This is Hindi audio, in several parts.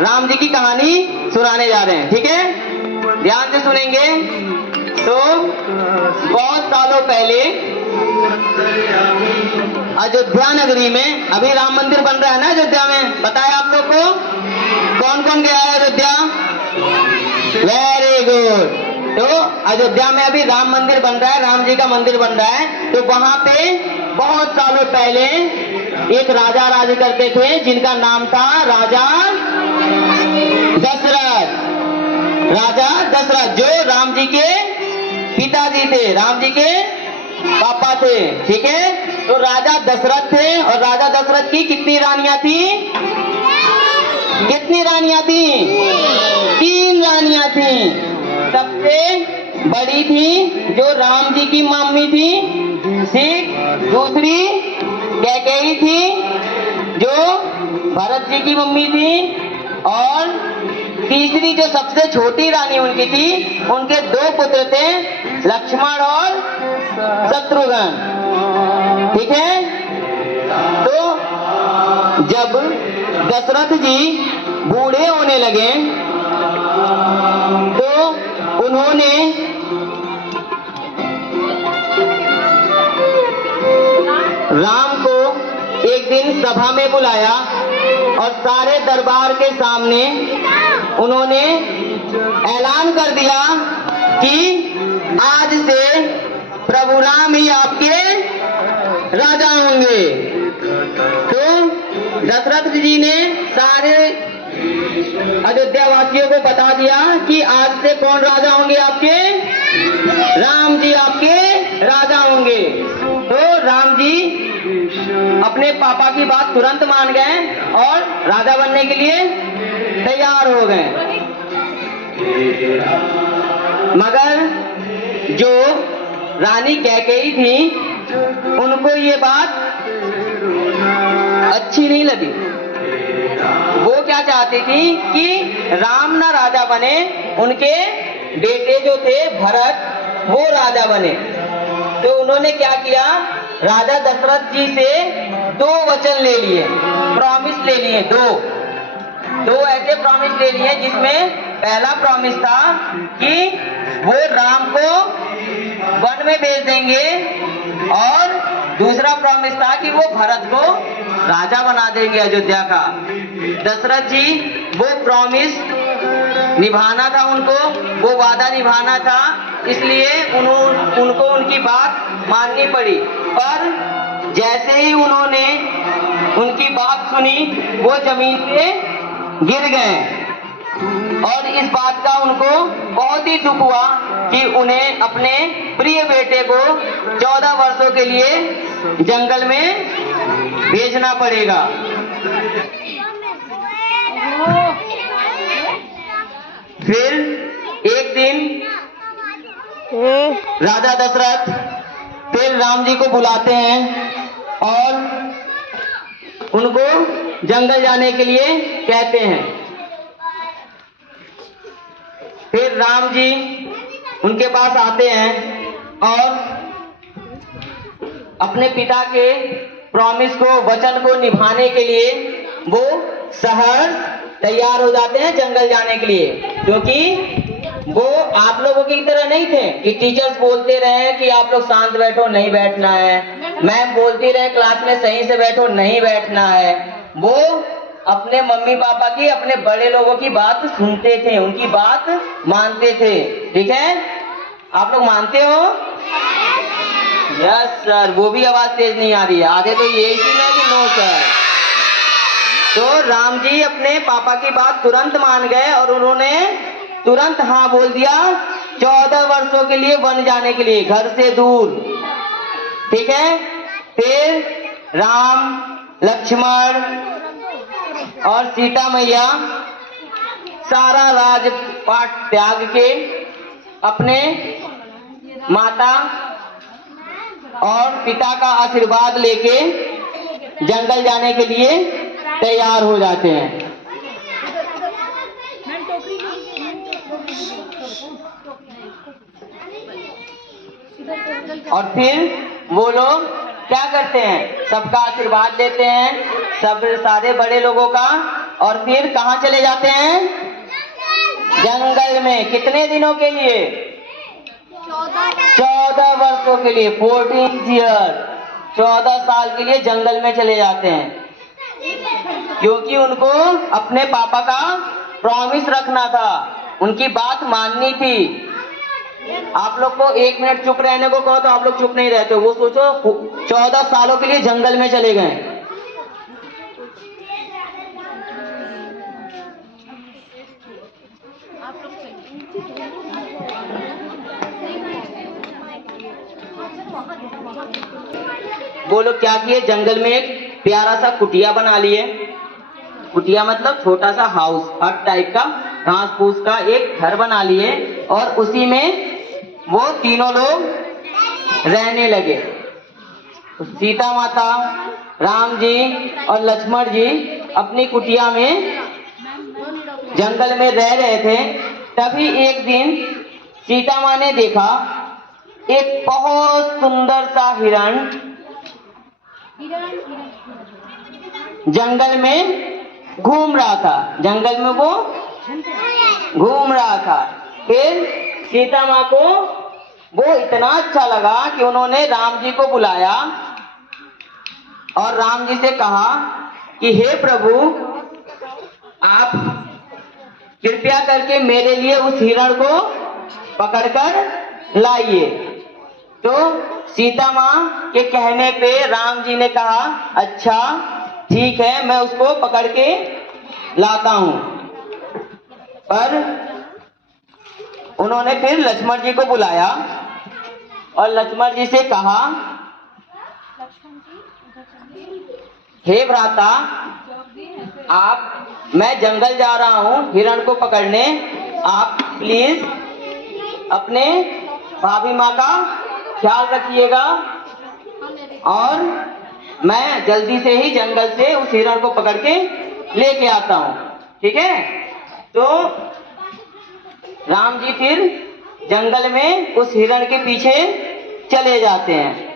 राम जी की कहानी सुनाने जा रहे हैं। ठीक है, ध्यान से सुनेंगे। तो बहुत सालों पहले अयोध्या नगरी में, अभी राम मंदिर बन रहा है ना अयोध्या में, बताया आप लोग को? कौन कौन गया है अयोध्या? Very good. तो अयोध्या में अभी राम मंदिर बन रहा है, राम जी का मंदिर बन रहा है। तो वहां पे बहुत सालों पहले एक राजा राज करते थे जिनका नाम था राजा दशरथ। राजा दशरथ जो राम जी के पिताजी थे, राम जी के पापा थे। ठीक है, तो राजा दशरथ थे और राजा दशरथ की कितनी रानियां थी? कितनी रानियां थी? 3 रानियां थी। सबसे बड़ी थी जो राम जी की मम्मी थी, ठीक। दूसरी कैकेयी थी जो भरत जी की मम्मी थी, और तीसरी जो सबसे छोटी रानी उनकी थी, उनके 2 पुत्र थे, लक्ष्मण और शत्रुघ्न। ठीक है, तो जब दशरथ जी बूढ़े होने लगे तो उन्होंने राम को एक दिन सभा में बुलाया और सारे दरबार के सामने उन्होंने ऐलान कर दिया कि आज से प्रभु राम ही आपके राजा होंगे। तो दशरथ जी ने सारे अयोध्या वासियों को बता दिया कि आज से कौन राजा होंगे आपके? राम जी आपके राजा होंगे। तो राम जी अपने पापा की बात तुरंत मान गए और राजा बनने के लिए तैयार हो गए। मगर जो रानी कैकेयी थी उनको ये बात अच्छी नहीं लगी। वो क्या चाहती थी कि राम ना राजा बने, उनके बेटे जो थे भरत वो राजा बने। तो उन्होंने क्या किया, राजा दशरथ जी से 2 वचन ले लिए, प्रॉमिस ले लिए। 2 ऐसे प्रॉमिस ले लिए जिसमें पहला प्रॉमिस था कि वो राम को वन में भेज देंगे, और दूसरा प्रॉमिस था कि वो भरत को राजा बना देंगे अयोध्या का। दशरथ जी वो प्रॉमिस निभाना था, उनको वो वादा निभाना था, इसलिए उनको उनकी बात माननी पड़ी। पर जैसे ही उन्होंने उनकी बात सुनी वो जमीन पे गिर गए, और इस बात का उनको बहुत ही दुख हुआ कि उन्हें अपने प्रिय बेटे को 14 वर्षों के लिए जंगल में भेजना पड़ेगा। फिर एक दिन राजा दशरथ फिर राम जी को बुलाते हैं और उनको जंगल जाने के लिए कहते हैं। फिर राम जी उनके पास आते हैं और अपने पिता के प्रॉमिस को, वचन को निभाने के लिए वो सहर्ष तैयार हो जाते हैं जंगल जाने के लिए। क्योंकि वो आप लोगों की तरह नहीं थे कि टीचर्स बोलते रहे कि आप लोग शांत बैठो, नहीं बैठना है, मैम बोलती रहे क्लास में सही से बैठो, नहीं बैठना है। वो अपने मम्मी पापा की, अपने बड़े लोगों की बात सुनते थे, उनकी बात मानते थे। ठीक है, आप लोग मानते हो? Yes sir. वो भी आवाज तेज नहीं आ रही है, आधे तो यही सुना कि नो सर। तो राम जी अपने पापा की बात तुरंत मान गए और उन्होंने तुरंत हाँ बोल दिया 14 वर्षों के लिए वन जाने के लिए, घर से दूर। ठीक है, फिर राम, लक्ष्मण और सीता मैया सारा राजपाट त्याग के अपने माता और पिता का आशीर्वाद लेके जंगल जाने के लिए तैयार हो जाते हैं। और फिर वो लोग क्या करते हैं, सबका आशीर्वाद लेते हैं, सब सारे बड़े लोगों का और फिर कहाँ चले जाते हैं? जंगल में। कितने दिनों के लिए? 14 वर्षों के लिए, 14 ईयर, 14 साल के लिए जंगल में चले जाते हैं, क्योंकि उनको अपने पापा का प्रॉमिस रखना था, उनकी बात माननी थी। आप लोग को 1 मिनट चुप रहने को कहो तो आप लोग चुप नहीं रहते। वो सोचो 14 सालों के लिए जंगल में चले गए। वो लोग क्या किए? जंगल में एक प्यारा सा कुटिया बना लिए। कुटिया मतलब छोटा सा हाउस, हट टाइप का, घास फूस का एक घर बना लिए और उसी में वो तीनों लोग रहने लगे। सीता माता, राम जी और लक्ष्मण जी अपनी कुटिया में जंगल में रह रहे थे। तभी एक दिन सीता माँ ने देखा एक बहुत सुंदर सा हिरण जंगल में घूम रहा था। जंगल में वो घूम रहा था। फिर सीता माँ को वो इतना अच्छा लगा कि उन्होंने राम जी को बुलाया और राम जी से कहा कि हे प्रभु, आप कृपया करके मेरे लिए उस हिरण को पकड़कर लाइए। तो सीता माँ के कहने पे राम जी ने कहा, अच्छा ठीक है, मैं उसको पकड़ के लाता हूँ। पर उन्होंने फिर लक्ष्मण जी को बुलाया और लक्ष्मण जी से कहा, हे भ्राता, मैं जंगल जा रहा हूँ हिरण को पकड़ने, आप प्लीज अपने भाभी माँ का ख्याल रखिएगा और मैं जल्दी से ही जंगल से उस हिरण को पकड़ के लेके आता हूँ, ठीक है? तो राम जी फिर जंगल में उस हिरण के पीछे चले जाते हैं।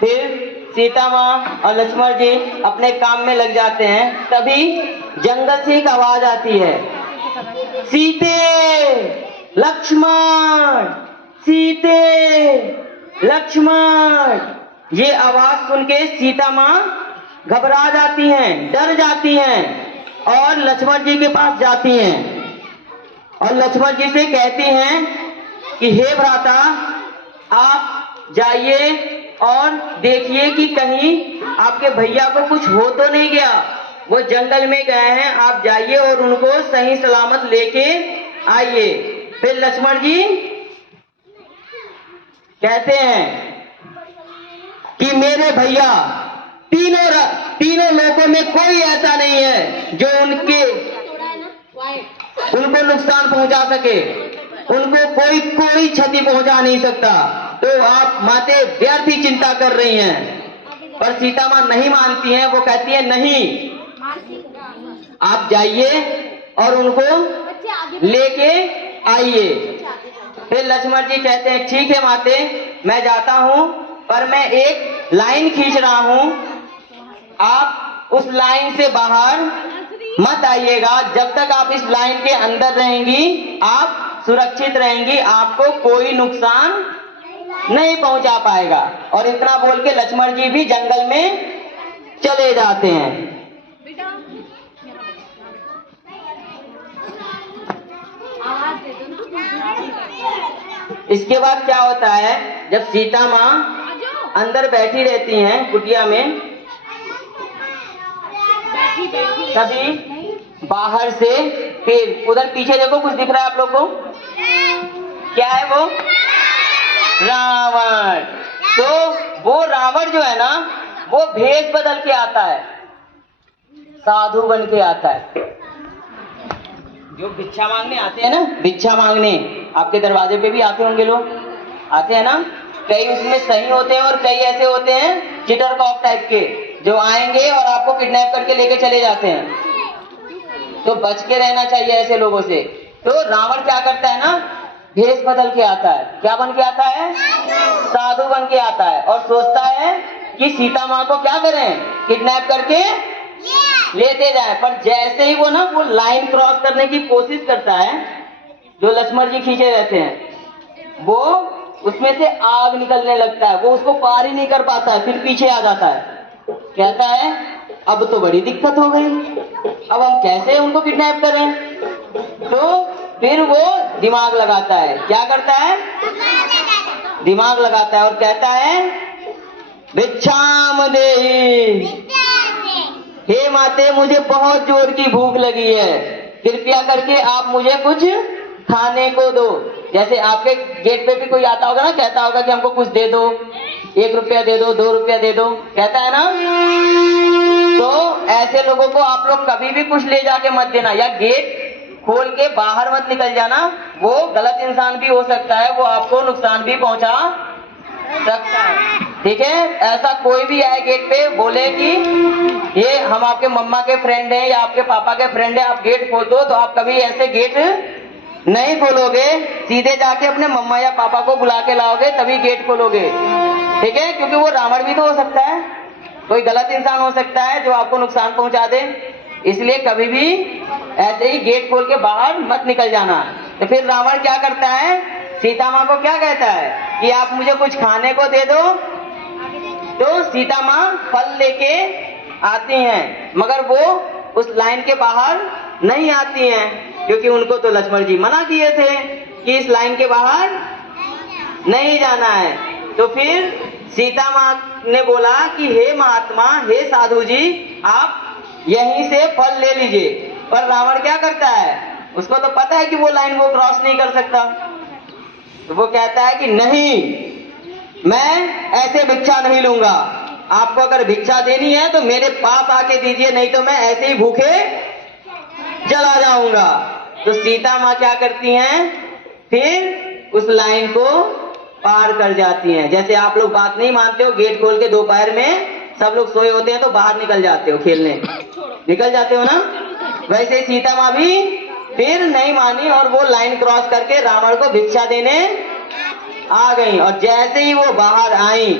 फिर सीता माँ और लक्ष्मण जी अपने काम में लग जाते हैं। तभी जंगल से एक आवाज आती है, सीते लक्ष्मण, सीते लक्ष्मण। ये आवाज सुन के सीता माँ घबरा जाती हैं, डर जाती हैं और लक्ष्मण जी के पास जाती हैं और लक्ष्मण जी से कहती हैं कि हे भ्राता, आप जाइए और देखिए कि कहीं आपके भैया को कुछ हो तो नहीं गया, वो जंगल में गए हैं, आप जाइए और उनको सही सलामत लेके आइए। फिर लक्ष्मण जी कहते हैं कि मेरे भैया तीनों लोगों में कोई ऐसा नहीं है जो उनको नुकसान पहुंचा सके, उनको कोई क्षति पहुंचा नहीं सकता, तो आप माते व्यर्थ ही चिंता कर रही हैं। पर सीता माँ नहीं मानती हैं, वो कहती है नहीं, आप जाइए और उनको लेके आइए। फिर लक्ष्मण जी कहते हैं ठीक है माते, मैं जाता हूं, पर मैं एक लाइन खींच रहा हूं, आप उस लाइन से बाहर मत आइएगा। जब तक आप इस लाइन के अंदर रहेंगी आप सुरक्षित रहेंगी, आपको कोई नुकसान नहीं पहुंचा पाएगा। और इतना बोल के लक्ष्मण जी भी जंगल में चले जाते हैं। इसके बाद क्या होता है, जब सीता माँ अंदर बैठी रहती हैं कुटिया में, तभी बाहर से फिर उधर पीछे देखो, कुछ दिख रहा है आप लोग को? क्या है वो? रावण। तो वो रावण जो है ना, वो भेष बदल के आता है, साधु बन के आता है। जो भिक्षा मांगने आते हैं ना, भिक्षा मांगने आपके दरवाजे पे भी आते होंगे लोग, आते हैं ना, कई उसमें सही होते हैं और कई ऐसे होते हैं चिटर कॉप टाइप के, जो आएंगे और आपको किडनैप करके लेके चले जाते हैं। तो बच के रहना चाहिए ऐसे लोगों से। तो रावण क्या करता है ना, भेष बदल के आता है। क्या बन के आता है? साधु बन के आता है और सोचता है कि सीता माँ को क्या करें, किडनैप करके लेते जाए। पर जैसे ही वो ना वो लाइन क्रॉस करने की कोशिश करता है, जो लक्ष्मण जी खींचे रहते हैं, वो उसमें से आग निकलने लगता है, वो उसको पार ही नहीं कर पाता है, फिर पीछे आ जाता है। कहता है अब तो बड़ी दिक्कत हो गई, अब हम कैसे उनको किडनैप करें? तो फिर वो दिमाग लगाता है। क्या करता है? दिमाग लगाता है और कहता है भिक्षाम देहि, हे माते मुझे बहुत जोर की भूख लगी है, कृपया करके आप मुझे कुछ खाने को दो। जैसे आपके गेट पे भी कोई आता होगा ना, कहता होगा कि हमको कुछ दे दो, 1 रुपया दे दो, 2 रुपया दे दो, कहता है ना। तो ऐसे लोगों को आप लोग कभी भी कुछ ले जाके मत देना, या गेट खोल के बाहर मत निकल जाना। वो गलत इंसान भी हो सकता है, वो आपको नुकसान भी पहुंचा सकता है। ठीक है, ऐसा कोई भी आए गेट पे बोले कि ये हम आपके मम्मा के फ्रेंड हैं या आपके पापा के फ्रेंड हैं, आप गेट खोल दो, तो आप कभी ऐसे गेट नहीं खोलोगे, सीधे जाके अपने मम्मा या पापा को बुला के लाओगे तभी गेट खोलोगे। ठीक है, क्योंकि वो रावण भी तो हो सकता है, कोई गलत इंसान हो सकता है जो आपको नुकसान पहुंचा दे। इसलिए कभी भी ऐसे ही गेट खोल के बाहर मत निकल जाना। तो फिर रावण क्या करता है, सीता माँ को क्या कहता है कि आप मुझे कुछ खाने को दे दो। तो सीता माँ फल लेके आती हैं, मगर वो उस लाइन के बाहर नहीं आती हैं, क्योंकि उनको तो लक्ष्मण जी मना किए थे कि इस लाइन के बाहर नहीं जाना है। तो फिर सीता माँ ने बोला कि हे महात्मा, हे साधु जी, आप यहीं से फल ले लीजिए। पर रावण क्या करता है, उसको तो पता है कि वो लाइन वो क्रॉस नहीं कर सकता। तो वो कहता है कि नहीं, मैं ऐसे भिक्षा नहीं लूंगा, आपको अगर भिक्षा देनी है तो मेरे पास आके दीजिए, नहीं तो मैं ऐसे ही भूखे चला जाऊंगा। तो सीता माँ क्या करती हैं, फिर उस लाइन को पार कर जाती हैं। जैसे आप लोग बात नहीं मानते हो, गेट खोल के दोपहर में सब लोग सोए होते हैं तो बाहर निकल जाते हो खेलने, निकल जाते हो ना, वैसे सीता माँ भी फिर नहीं मानी और वो लाइन क्रॉस करके रावण को भिक्षा देने आ गई। और जैसे ही वो बाहर आई,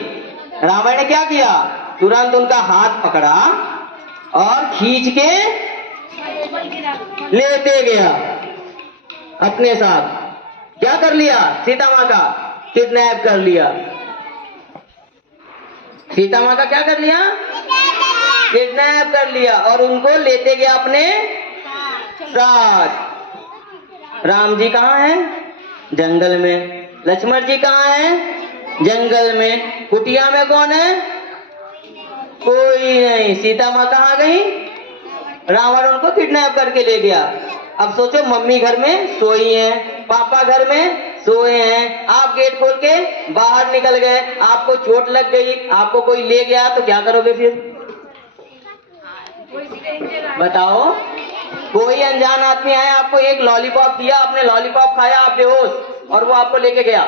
रावण ने क्या किया, तुरंत उनका हाथ पकड़ा और खींच के लेते गया अपने साथ। क्या कर लिया, सीता माँ का किडनैप कर लिया। सीता माँ का क्या कर लिया, किडनैप कर लिया और उनको लेते गया अपने साथ। राम जी कहाँ हैं, जंगल में। लक्ष्मण जी कहाँ हैं, जंगल में। कुटिया में कौन है, कोई नहीं। सीता माँ कहाँ गई, रावण उनको किडनैप करके ले गया। अब सोचो, मम्मी घर में सोई हैं, पापा घर में सोए हैं, आप गेट खोल के बाहर निकल गए, आपको चोट लग गई, आपको कोई ले गया, तो क्या करोगे फिर बताओ। कोई अनजान आदमी आया, आपको एक लॉलीपॉप दिया, आपने लॉलीपॉप खाया, आप बेहोश, और वो आपको लेके गया।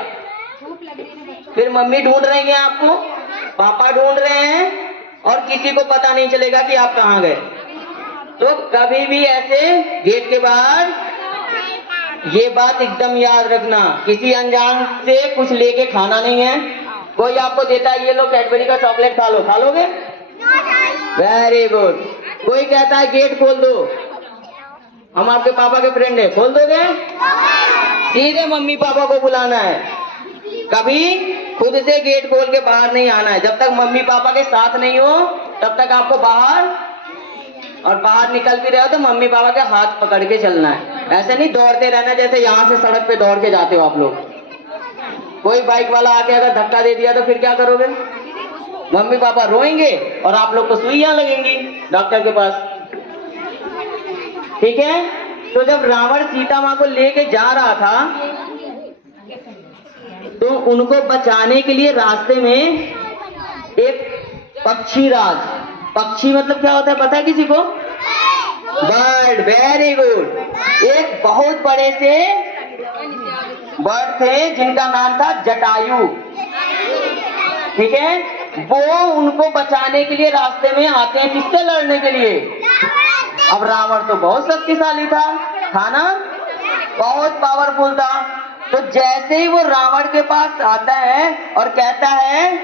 फिर मम्मी ढूंढ रही है आपको, पापा ढूंढ रहे हैं, और किसी को पता नहीं चलेगा कि आप कहाँ गए। तो कभी भी ऐसे गेट के बाहर, ये बात एकदम याद रखना, किसी अनजान से कुछ लेके खाना नहीं है। कोई आपको देता है, ये लो कैडबरी का चॉकलेट खा लो, खा लोगे, वेरी गुड। कोई कहता है गेट खोल दो, हम आपके पापा के फ्रेंड है, खोल दोगे, सीधे मम्मी पापा को बुलाना है। कभी खुद से गेट खोल के बाहर नहीं आना है, जब तक मम्मी पापा के साथ नहीं हो तब तक आपको बाहर, और बाहर निकल भी रहे हो तो मम्मी पापा के हाथ पकड़ के चलना है। ऐसे नहीं दौड़ते रहना, जैसे यहाँ से सड़क पे दौड़ के जाते हो आप लोग। कोई बाइक वाला आके अगर धक्का दे दिया तो फिर क्या करोगे, मम्मी पापा रोएंगे और आप लोग को सुइयां लगेंगी डॉक्टर के पास। ठीक है, तो जब रावण सीता माँ को लेके जा रहा था तो उनको बचाने के लिए रास्ते में एक पक्षी राज, पक्षी मतलब क्या होता है पता है किसी को, बर्ड, वेरी गुड। एक बहुत बड़े से बर्ड थे जिनका नाम था जटायु। ठीक है, वो उनको बचाने के लिए रास्ते में आते हैं, किससे लड़ने के लिए। अब रावण तो बहुत शक्तिशाली था ना, बहुत पावरफुल था। तो जैसे ही वो रावण के पास आता है और कहता है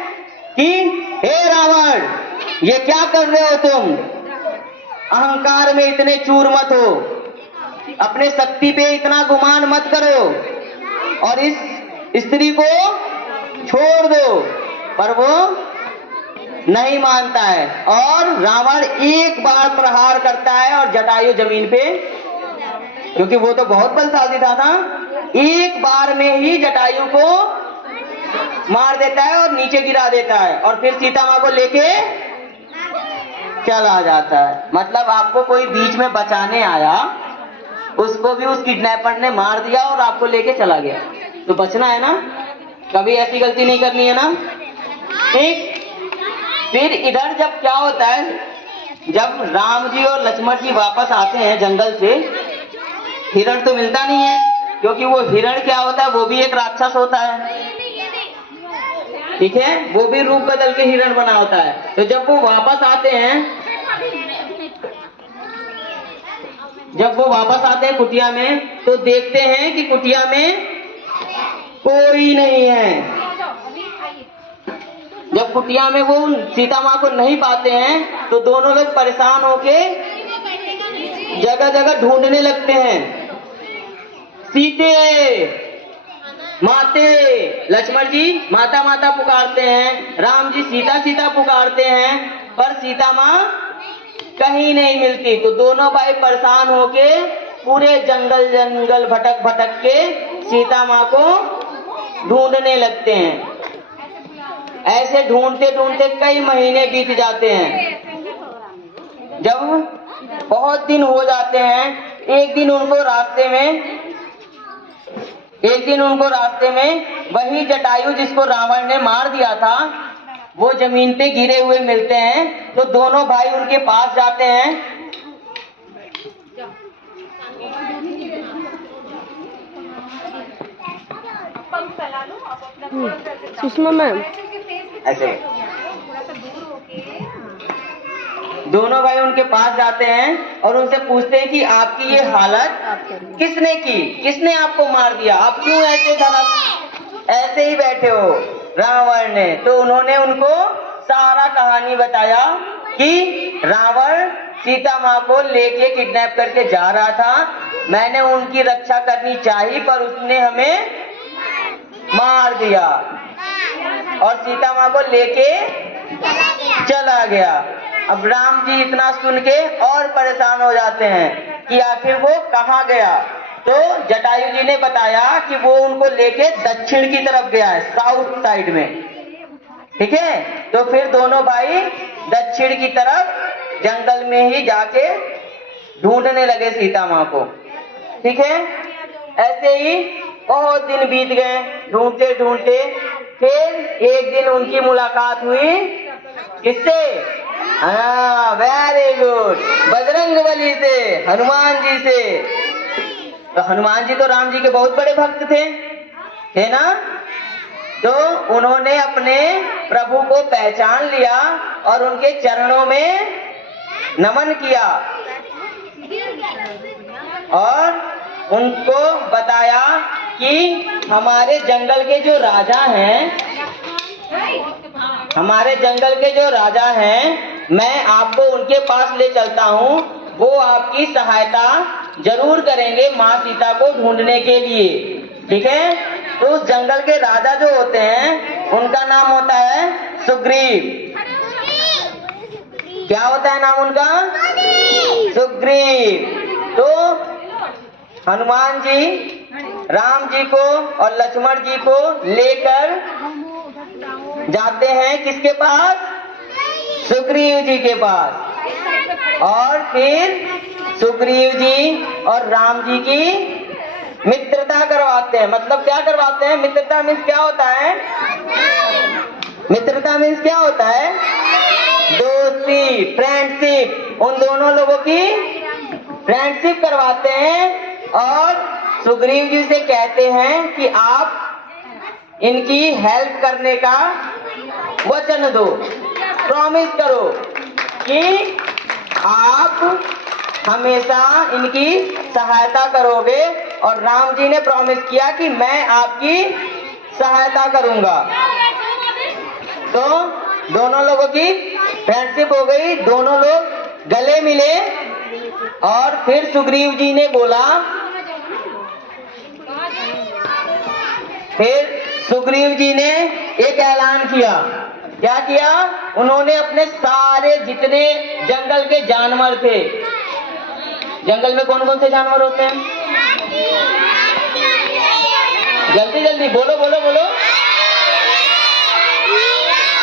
कि हे रावण, ये क्या कर रहे हो तुम, अहंकार में इतने चूर मत हो, अपने शक्ति पे इतना गुमान मत करो और इस स्त्री को छोड़ दो। पर वो नहीं मानता है और रावण एक बार प्रहार करता है और जटायु जमीन पे, क्योंकि वो तो बहुत बलशाली था ना, एक बार में ही जटायु को मार देता है और नीचे गिरा देता है और फिर सीता माँ को लेके चला जाता है। मतलब आपको कोई बीच में बचाने आया, उसको भी उस किडनैपर ने मार दिया और आपको लेके चला गया। तो बचना है ना, कभी ऐसी गलती नहीं करनी है ना, ठीक। फिर इधर जब क्या होता है, जब राम जी और लक्ष्मण जी वापस आते हैं जंगल से, हिरण तो मिलता नहीं है, क्योंकि वो हिरण क्या होता है, वो भी एक राक्षस होता है, ठीक है, वो भी रूप बदल के हिरण बना होता है। तो जब वो वापस आते हैं कुटिया में, तो देखते हैं कि कुटिया में कोई नहीं है। जब कुटिया में वो सीता माँ को नहीं पाते हैं तो दोनों लोग परेशान होके जगह जगह ढूंढने लगते हैं। सीते माते, लक्ष्मण जी माता माता पुकारते हैं, राम जी सीता सीता पुकारते हैं, पर सीता माँ कहीं नहीं मिलती। तो दोनों भाई परेशान होके पूरे जंगल जंगल भटक भटक के सीता माँ को ढूंढने लगते हैं। ऐसे ढूंढते ढूंढते कई महीने बीत जाते हैं। जब बहुत दिन हो जाते हैं, एक दिन उनको रास्ते में वही जटायु जिसको रावण ने मार दिया था, वो जमीन पे गिरे हुए मिलते हैं। तो दोनों भाई उनके पास जाते हैं। सुषमा मैम, ऐसे दोनों भाई उनके पास जाते हैं और उनसे पूछते हैं कि आपकी ये हालत किसने की, किसने आपको मार दिया, आप क्यों ऐसे ही बैठे हो। रावण ने, तो उन्होंने उनको सारा कहानी बताया कि रावण सीता माँ को लेके किडनैप करके जा रहा था, मैंने उनकी रक्षा करनी चाहिए पर उसने हमें मार दिया और सीता माँ को लेके चला गया। अब राम जी इतना सुन के और परेशान हो जाते हैं कि आखिर वो कहाँ गया। तो जटायु जी ने बताया कि वो उनको लेके दक्षिण की तरफ गया है, साउथ साइड में, ठीक है। तो फिर दोनों भाई दक्षिण की तरफ जंगल में ही जाके ढूंढने लगे सीता माँ को, ठीक है। ऐसे ही बहुत दिन बीत गए ढूंढते ढूंढते। फिर एक दिन उनकी मुलाकात हुई किससे, हाँ वेरी गुड, बजरंगबली से, हनुमान जी से। तो हनुमान जी तो राम जी के बहुत बड़े भक्त थे ना। तो उन्होंने अपने प्रभु को पहचान लिया और उनके चरणों में नमन किया और उनको बताया कि हमारे जंगल के जो राजा हैं, मैं आपको उनके पास ले चलता हूँ, वो आपकी सहायता जरूर करेंगे माँ सीता को ढूंढने के लिए, ठीक है। तो उस जंगल के राजा जो होते हैं उनका नाम होता है सुग्रीव। क्या होता है नाम उनका, सुग्रीव। तो हनुमान जी राम जी को और लक्ष्मण जी को लेकर जाते हैं किसके पास, सुग्रीव जी के पास। और फिर सुग्रीव जी और राम जी की मित्रता करवाते हैं। मतलब क्या करवाते हैं, मित्रता मीन्स क्या होता है, मित्रता मीन्स क्या होता है, दोस्ती, फ्रेंडशिप। उन दोनों लोगों की फ्रेंडशिप करवाते हैं और सुग्रीव जी से कहते हैं कि आप इनकी हेल्प करने का वचन दो, प्रॉमिस करो कि आप हमेशा इनकी सहायता करोगे। और राम जी ने प्रॉमिस किया कि मैं आपकी सहायता करूंगा। तो दोनों लोगों की फ्रेंडशिप हो गई, दोनों लोग गले मिले। और फिर सुग्रीव जी ने बोला, फिर सुग्रीव जी ने एक ऐलान किया। क्या किया? उन्होंने अपने सारे जितने जंगल के जानवर थे, जंगल में कौन कौन से जानवर होते हैं? जल्दी जल्दी बोलो बोलो बोलो।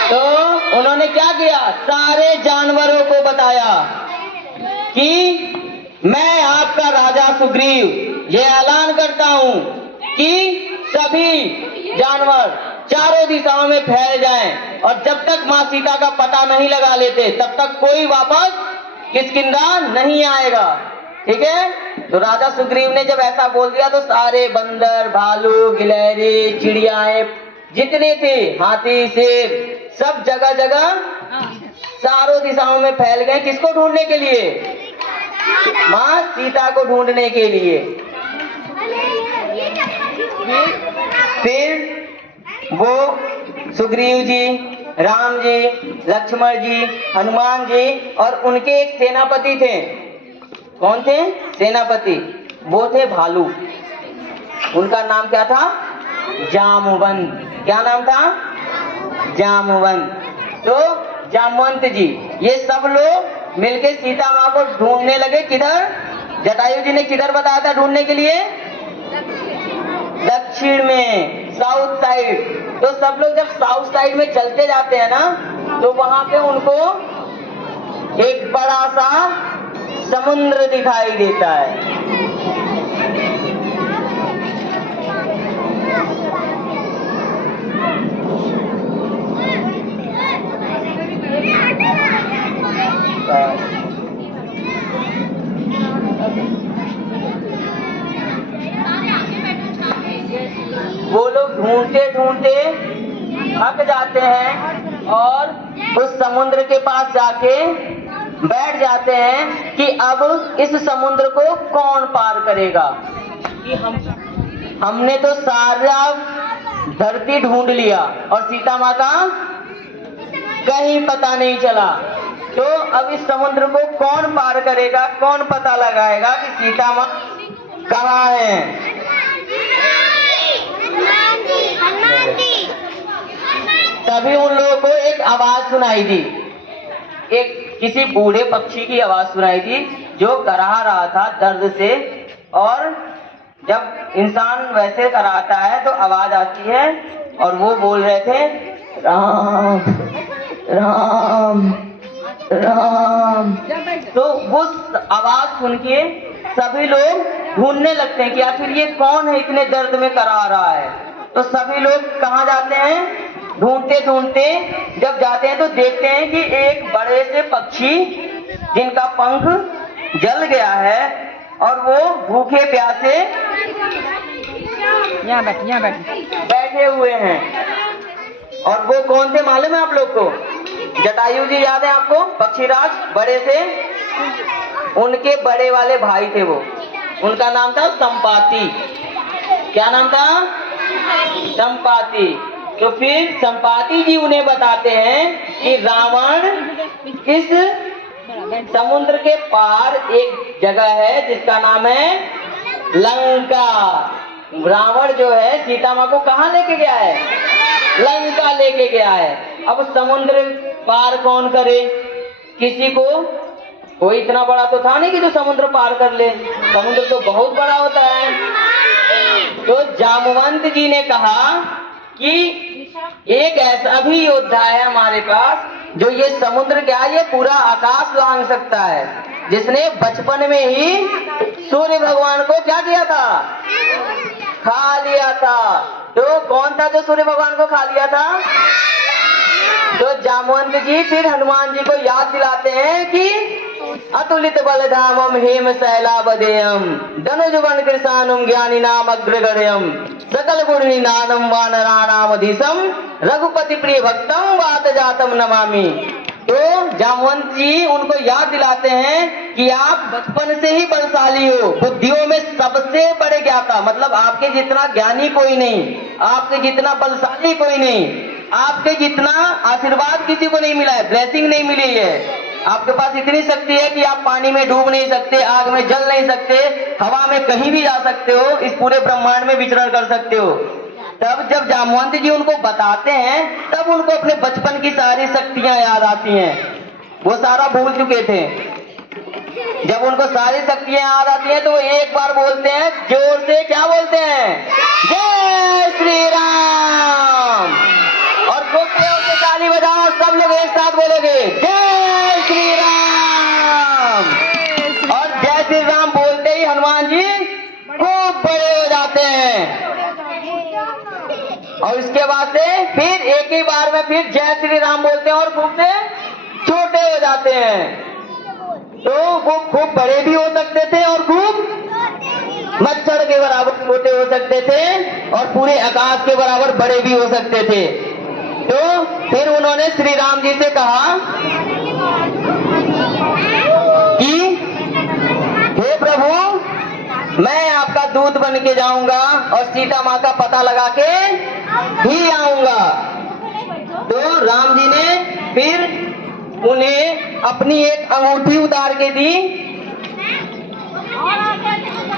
तो उन्होंने क्या किया? सारे जानवरों को बताया कि मैं आपका राजा सुग्रीव ये ऐलान करता हूं कि सभी जानवर चारों दिशाओं में फैल जाएं, और जब तक मां सीता का पता नहीं लगा लेते तब तक कोई वापस किष्किंधा नहीं आएगा। ठीक है? तो राजा सुग्रीव ने जब ऐसा बोल दिया तो सारे बंदर, भालू, गिलहरी, चिड़ियाएं जितने थे, हाथी, शेर, सब जगह जगह चारों दिशाओं में फैल गए। किसको ढूंढने के लिए? मां सीता को ढूंढने के लिए। फिर वो सुग्रीव जी, राम जी, लक्ष्मण जी, हनुमान जी और उनके एक सेनापति थे। कौन थे? सेनापति। वो थे भालू। उनका नाम क्या था? जामवंत। क्या नाम था? जामवंत। तो जामवंत जी, ये सब लोग मिलके सीता माँ को ढूंढने लगे। किधर? जटायु जी ने किधर बताया था ढूंढने के लिए? दक्षिण में, साउथ साइड। तो सब लोग जब साउथ साइड में चलते जाते हैं ना, तो वहां पे उनको एक बड़ा सा समुद्र दिखाई देता है। वो लोग ढूंढते ढूंढते थक जाते हैं और उस समुद्र के पास जाके बैठ जाते हैं कि अब इस समुद्र को कौन पार करेगा। कि हमने तो सारा धरती ढूंढ लिया और सीता माँ का कहीं पता नहीं चला। तो अब इस समुद्र को कौन पार करेगा, कौन पता लगाएगा कि सीता माँ कहाँ है। तभी उन लोगों को एक आवाज सुनाई दी। एक किसी बूढ़े पक्षी की आवाज सुनाई दी जो कराह रहा था दर्द से। और जब इंसान वैसे कराहता है तो आवाज आती है, और वो बोल रहे थे, राम राम राम। तो वो आवाज सुन के सभी लोग ढूंढने लगते हैं कि आखिर ये कौन है इतने दर्द में करा रहा है। तो सभी लोग कहाँ जाते हैं? ढूंढते ढूंढते जब जाते हैं तो देखते हैं कि एक बड़े से पक्षी जिनका पंख जल गया है और वो भूखे प्यासे यहाँ बैठे हुए हैं। और वो कौन थे मालूम है आप लोग को? जटायु जी याद है आपको? पक्षीराज बड़े से, उनके बड़े वाले भाई थे वो। उनका नाम था संपाति। क्या नाम था? संपाति। तो फिर संपाति जी उन्हें बताते हैं कि रावण इस समुद्र के पार एक जगह है जिसका नाम है लंका। रावण जो है सीता माँ को कहाँ लेके गया है? लंका लेके गया है। अब समुद्र पार कौन करे? किसी को कोई इतना बड़ा तो था नहीं कि जो समुद्र पार कर ले। समुद्र तो बहुत बड़ा होता है। तो जामवंत जी ने कहा कि एक ऐसा भी योद्धा है हमारे पास जो ये समुद्र क्या, ये पूरा आकाश लांघ सकता है, जिसने बचपन में ही सूर्य भगवान को क्या किया था? खा लिया था। तो कौन था जो सूर्य भगवान को खा लिया था? तो जामवंत जी फिर हनुमान जी को याद दिलाते हैं कि अतुलित बलधामम हेम शैलावदेयम धनुजुवन कृशानुम ज्ञानिनाम अग्रगण्यम सकल गुण निधानम वानराणामधीशम रघुपति प्रिय भक्तम वात जातम नमामि। तो जामवंत जी उनको याद दिलाते हैं कि आप बचपन से ही बलशाली हो, बुद्धियों में सबसे बड़े ज्ञाता, मतलब आपके जितना ज्ञानी कोई नहीं, आपके जितना बलशाली कोई नहीं, आपके जितना आशीर्वाद किसी को नहीं मिला है, ब्लेसिंग नहीं मिली है। आपके पास इतनी शक्ति है कि आप पानी में डूब नहीं सकते, आग में जल नहीं सकते, हवा में कहीं भी जा सकते हो, इस पूरे ब्रह्मांड में विचरण कर सकते हो। तब जब जामवंत जी उनको बताते हैं तब उनको अपने बचपन की सारी शक्तियां याद आती हैं, वो सारा भूल चुके थे। जब उनको सारी शक्तियां याद आती हैं तो वो एक बार बोलते हैं जोर से, क्या बोलते हैं? जय श्री राम। और खूब जोर से ताली बजाओ, सब लोग एक साथ बोलेंगे जय श्री राम। और जय श्री राम बोलते ही हनुमान जी खूब बड़े हो जाते हैं। और इसके बाद से फिर एक ही बार में फिर जय श्री राम बोलते हैं और खूब से छोटे हो जाते हैं। तो वो खूब बड़े भी हो सकते थे और खूब मच्छर के बराबर छोटे हो सकते थे और पूरे आकाश के बराबर बड़े भी हो सकते थे। तो फिर उन्होंने श्री राम जी से कहा कि हे प्रभु, मैं आपका दूत बन के जाऊंगा और सीता माँ का पता लगा के ही आऊंगा। तो राम जी ने फिर उन्हें अपनी एक अंगूठी उतार के दी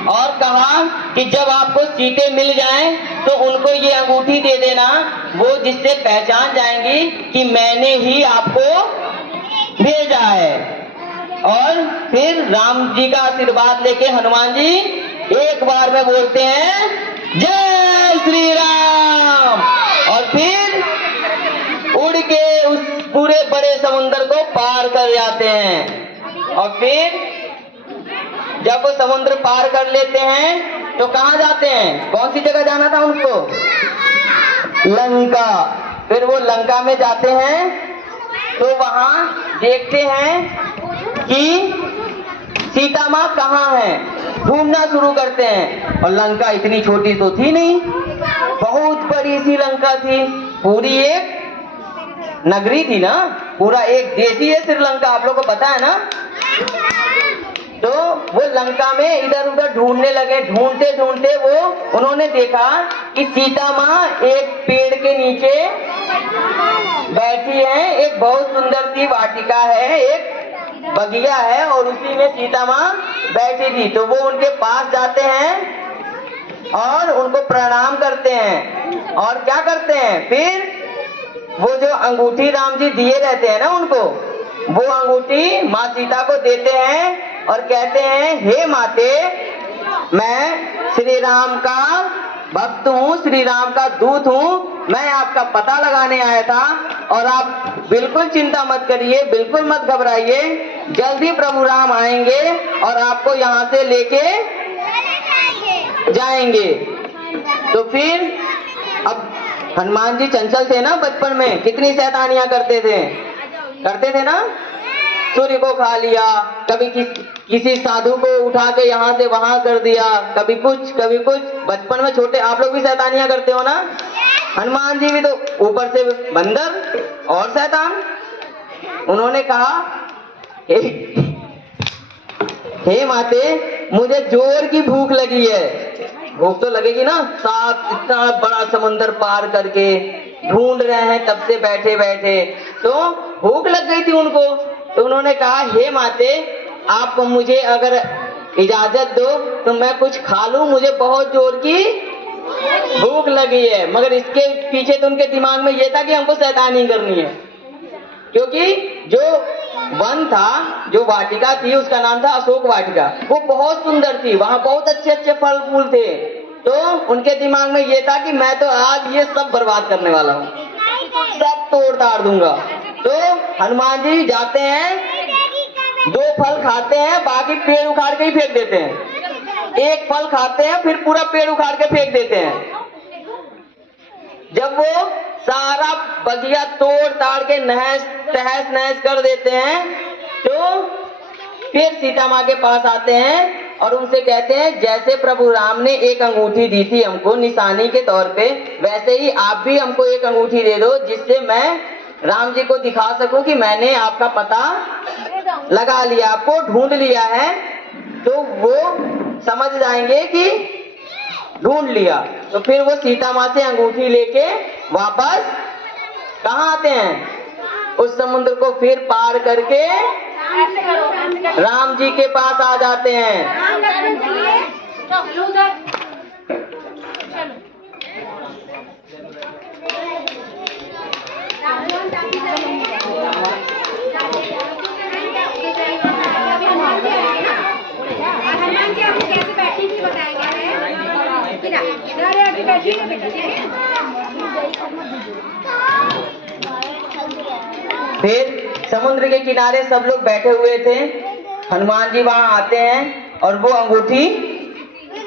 और कहा कि जब आपको सीते मिल जाएं तो उनको ये अंगूठी दे देना, वो जिससे पहचान जाएंगी कि मैंने ही आपको भेजा है। और फिर राम जी का आशीर्वाद लेके हनुमान जी एक बार में बोलते हैं जय श्री राम और फिर उड़ के उस पूरे बड़े समुद्र को पार कर जाते हैं। और फिर जब वो समुद्र पार कर लेते हैं तो कहाँ जाते हैं? कौन सी जगह जाना था उनको? लंका। फिर वो लंका में जाते हैं तो वहां देखते हैं कि सीता माँ कहाँ है, ढूंढना शुरू करते हैं। और लंका इतनी छोटी तो थी नहीं, बहुत बड़ी सी लंका थी, पूरी एक नगरी थी ना, पूरा एक देश ही है श्रीलंका, आप लोगों को पता है ना। तो वो लंका में इधर उधर ढूंढने लगे, ढूंढते ढूंढते वो उन्होंने देखा कि सीता माँ एक पेड़ के नीचे बैठी है, एक बहुत सुंदर सी वाटिका है, एक बगिया है और उसी में सीता माँ बैठी थी। तो वो उनके पास जाते हैं और उनको प्रणाम करते हैं और क्या करते हैं, फिर वो जो अंगूठी राम जी दिए रहते हैं ना उनको, वो अंगूठी माँ सीता को देते हैं और कहते हैं हे माते, मैं श्री राम का भक्त हूँ, श्री राम का दूत हूँ, मैं आपका पता लगाने आया था और आप बिल्कुल चिंता मत करिए, बिल्कुल मत घबराइए, जल्दी प्रभु राम आएंगे और आपको यहाँ से लेके जाएंगे। तो फिर अब हनुमान जी चंचल थे ना, बचपन में कितनी शैतानियां करते थे ना, सूर्य को खा लिया, कभी किसी साधु को उठा के यहाँ से वहां कर दिया, कभी कुछ कभी कुछ। बचपन में छोटे आप लोग भी शैतानियां करते हो ना, हनुमान जी भी तो ऊपर से बंदर और शैतान। उन्होंने कहा हे माते, मुझे जोर की भूख लगी है। भूख तो लगेगी ना, साथ इतना बड़ा समंदर पार करके ढूंढ रहे हैं तब से बैठे बैठे, तो भूख लग गई थी उनको। तो उन्होंने कहा हे माते, आप मुझे अगर इजाजत दो तो मैं कुछ खा लूं, मुझे बहुत जोर की भूख लगी है। मगर इसके पीछे तो उनके दिमाग में ये था कि हमको शैतानी करनी है, क्योंकि जो वन था, जो वाटिका थी, उसका नाम था अशोक वाटिका, वो बहुत सुंदर थी, वहां बहुत अच्छे अच्छे फल फूल थे। तो उनके दिमाग में ये था कि मैं तो आज ये सब बर्बाद करने वाला हूँ, सब तोड़ ताड़ दूंगा। तो हनुमान जी जाते हैं, 2 फल खाते हैं, बाकी पेड़ उखाड़ के ही फेंक देते हैं। एक फल खाते हैं, फिर पूरा पेड़ उखाड़ के फेंक देते हैं। जब वो सारा बगिया तोड़ ताड़ के नहस तहस नहस कर देते हैं तो फिर सीता माँ के पास आते हैं और उनसे कहते हैं जैसे प्रभु राम ने एक अंगूठी दी थी हमको निशानी के तौर पे, वैसे ही आप भी हमको एक अंगूठी दे दो जिससे मैं राम जी को दिखा सकूं कि मैंने आपका पता लगा लिया, आपको ढूंढ लिया है। तो वो समझ जाएंगे कि ढूंढ लिया। तो फिर वो सीता माँ से अंगूठी लेके वापस कहाँ आते हैं? उस समुद्र को फिर पार करके राम जी के पास आ जाते हैं। हनुमान जी आपको कैसे बैठी थी बताएंगे। फिर समुद्र के किनारे सब लोग बैठे हुए थे। हनुमान जी वहां आते हैं और वो अंगूठी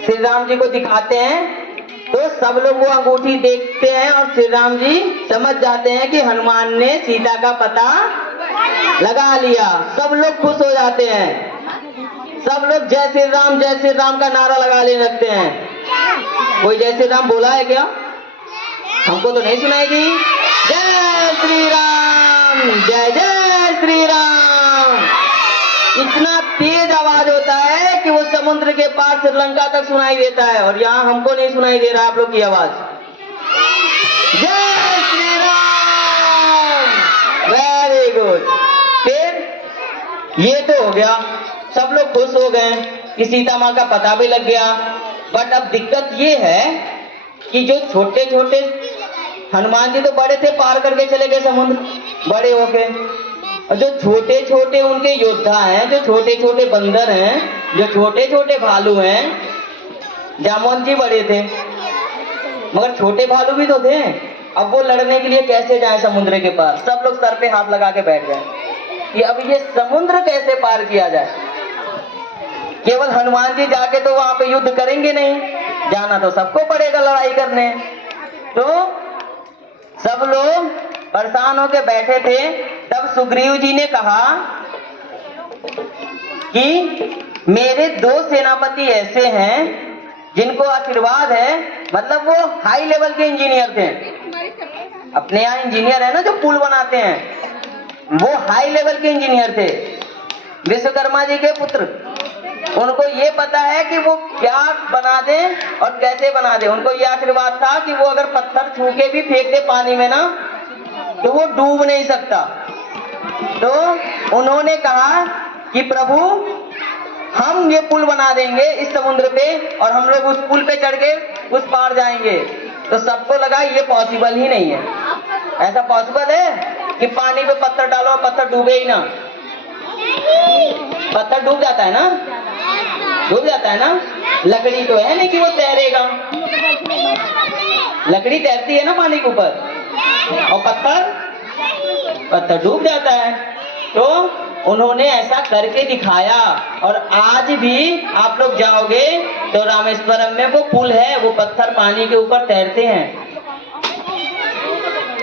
श्री राम जी को दिखाते हैं। तो सब लोग वो अंगूठी देखते हैं और श्री राम जी समझ जाते हैं कि हनुमान ने सीता का पता लगा लिया। सब लोग खुश हो जाते हैं। सब लोग जय श्री राम का नारा लगाने लगते हैं। कोई जय श्री राम बोला है क्या? हमको तो नहीं सुनाई दी। जय श्री राम, जय जय श्री राम। इतना तेज आवाज होता है कि वो समुद्र के पार श्रीलंका तक सुनाई देता है और यहाँ हमको नहीं सुनाई दे रहा आप लोग की आवाज। जय श्री राम, वेरी गुड। फिर ये तो हो गया, सब लोग खुश हो गए कि सीता माँ का पता भी लग गया। बट अब दिक्कत ये है कि जो छोटे छोटे हनुमान जी तो बड़े थे, पार करके चले गए समुद्र बड़े होके, और जो छोटे छोटे उनके योद्धा हैं, जो छोटे छोटे बंदर हैं, जो छोटे छोटे भालू हैं, जामवंत जी बड़े थे मगर छोटे भालू भी तो थे। अब वो लड़ने के लिए कैसे जाए समुद्र के पार? सब लोग सर पे हाथ लगा के बैठ गए कि अब ये समुद्र कैसे पार किया जाए। केवल हनुमान जी जाके तो वहां पे युद्ध करेंगे नहीं, जाना तो सबको पड़ेगा लड़ाई करने। तो सब लोग परेशान होके बैठे थे। तब सुग्रीव जी ने कहा कि मेरे 2 सेनापति ऐसे हैं जिनको आशीर्वाद है, मतलब वो हाई लेवल के इंजीनियर थे। अपने यहाँ इंजीनियर है ना जो पुल बनाते हैं, वो हाई लेवल के इंजीनियर थे, विश्वकर्मा जी के पुत्र। उनको ये पता है कि वो क्या बना दे और कैसे बना दे। उनको ये आशीर्वाद था कि वो अगर पत्थर छू के भी फेंक दे पानी में ना तो वो डूब नहीं सकता। तो उन्होंने कहा कि प्रभु हम ये पुल बना देंगे इस समुद्र पे और हम लोग उस पुल पे चढ़ के उस पार जाएंगे। तो सबको लगा ये पॉसिबल ही नहीं है। ऐसा पॉसिबल है कि पानी पे पत्थर डालो और पत्थर डूबे ही ना? पत्थर डूब जाता है ना, डूब जाता है ना। लकड़ी तो है नहीं कि वो तैरेगा, लकड़ी तैरती है ना पानी के ऊपर, और पत्थर डूब जाता है। तो उन्होंने ऐसा करके दिखाया और आज भी आप लोग जाओगे तो रामेश्वरम में वो पुल है, वो पत्थर पानी के ऊपर तैरते हैं।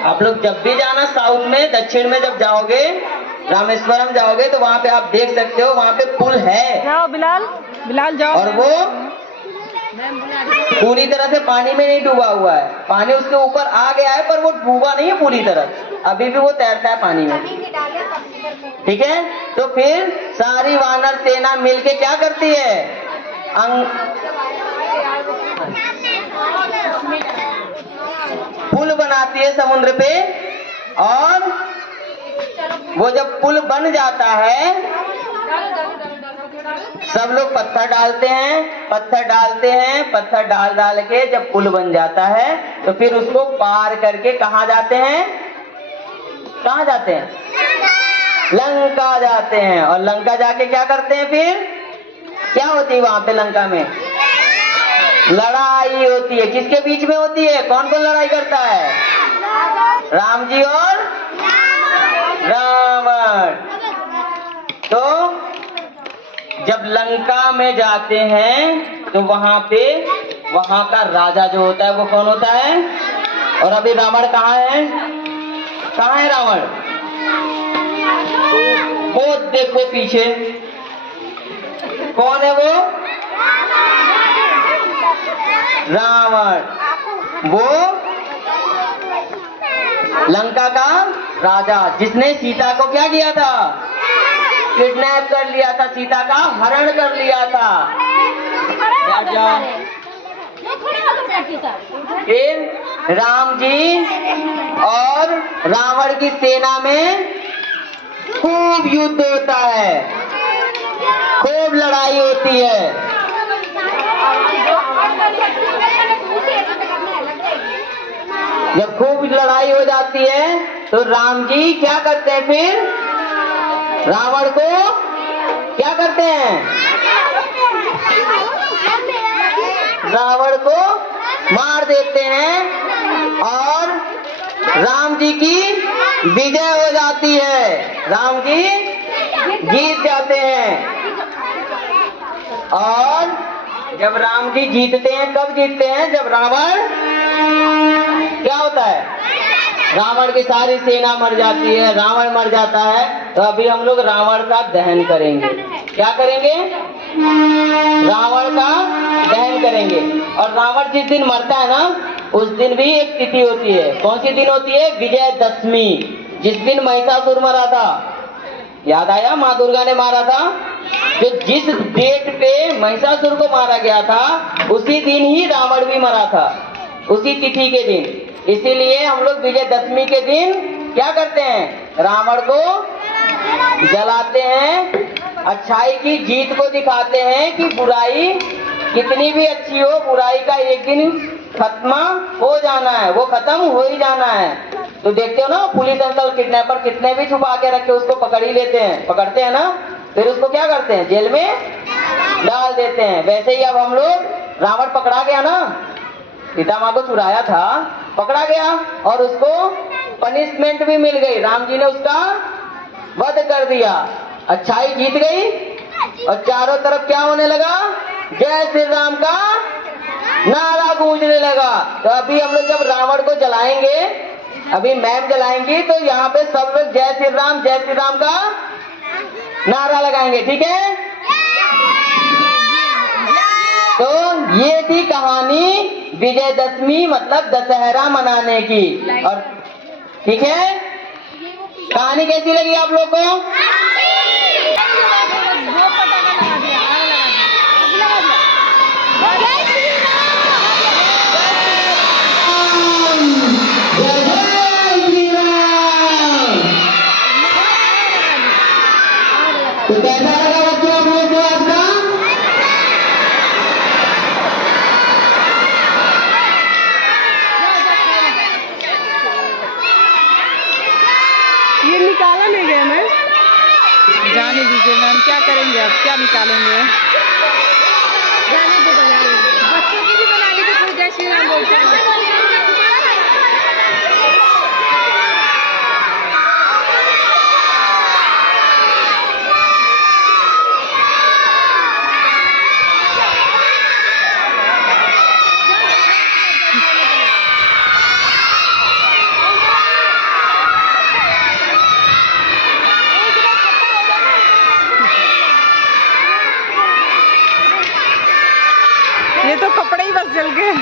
आप लोग जब भी जाना साउथ में, दक्षिण में जब जाओगे, रामेश्वरम जाओगे तो वहाँ पे आप देख सकते हो, वहाँ पे पुल है। जाओ बिलाल जाओ। और वो पूरी तरह से पानी में नहीं डूबा हुआ है, पानी उसके ऊपर आ गया है पर वो डूबा नहीं है पूरी तरह, अभी भी वो तैरता है पानी में। ठीक है, तो फिर सारी वानर सेना मिलके क्या करती है? पुल बनाती है समुद्र पे। और वो जब पुल बन जाता है सब लोग पत्थर डालते हैं, पत्थर डाल के जब पुल बन जाता है तो फिर उसको पार करके कहाँ जाते हैं? कहाँ जाते हैं? लंका जाते हैं। और लंका जाके क्या करते हैं? फिर क्या होती है वहां पे लंका में? लड़ाई होती है। किसके बीच में होती है? कौन कौन लड़ाई करता है? राम जी और रावण। तो जब लंका में जाते हैं तो वहां पे वहां का राजा जो होता है वो कौन होता है? और अभी रावण कहाँ है? कहाँ है रावण? वो देखो पीछे, कौन है वो? रावण। वो लंका का राजा जिसने सीता को क्या किया था? किडनैप कर लिया था, सीता का हरण कर लिया था। राजा फिर राम जी और रावण की सेना में खूब युद्ध होता है, खूब लड़ाई होती है। जब खूब लड़ाई हो जाती है तो राम जी क्या करते हैं? फिर रावण को क्या करते हैं? रावण को मार देते हैं और राम जी की विजय हो जाती है। राम जी जीत जाते हैं। और जब राम जी जीतते हैं, कब जीतते हैं? जब रावण क्या होता है? रावण की सारी सेना मर जाती है, रावण मर जाता है। तो अभी हम लोग रावण का दहन करेंगे। क्या करेंगे? रावण का दहन करेंगे। और रावण जिस दिन मरता है ना, उस दिन भी एक तिथि होती है। कौन सी दिन होती है? विजयदशमी। जिस दिन महिषासुर मरा था, याद आया? माँ दुर्गा ने मारा था। तो जिस डेट पे महिषासुर को मारा गया था, उसी दिन ही रावण भी मरा था, उसी तिथि के दिन। इसीलिए हम लोग विजयदशमी के दिन क्या करते हैं? रावण को जलाते हैं, अच्छाई की जीत को दिखाते हैं कि बुराई कितनी भी अच्छी हो, बुराई का एक दिन खत्म हो जाना है, वो खत्म हो ही जाना है। तो देखते हो ना, पुलिस अंकल किडनैपर कितने भी छुपा के रखे उसको पकड़ ही लेते हैं, पकड़ते हैं ना, फिर उसको क्या करते हैं? जेल में डाल देते हैं। वैसे ही अब हम लोग, रावण पकड़ा गया ना, सीता माँ को चुराया था, पकड़ा गया और उसको पनिशमेंट भी मिल गई। राम जी ने उसका वध कर दिया, अच्छाई जीत गई और चारों तरफ क्या होने लगा? जय श्री राम का नारा गूंजने लगा। तो अभी हम लोग जब रावण को जलाएंगे, अभी मैम जलाएंगी, तो यहाँ पे सब लोग जय श्री राम का नारा लगाएंगे, ठीक है? तो ये थी कहानी विजयदशमी मतलब दशहरा मनाने की। और ठीक है, कहानी कैसी लगी आप लोग को? तो कैसा लगा बच्चों आप लोग को आपका? ये निकाला नहीं गया मैम। जाने दीजिए मैम, क्या करेंगे अब? क्या निकालेंगे? जाने दो, बना लीजिए। बच्चों की भी बना लीजिए, कोई जय श्री राम बोलते हैं। ये तो कपड़े ही बस जल गए।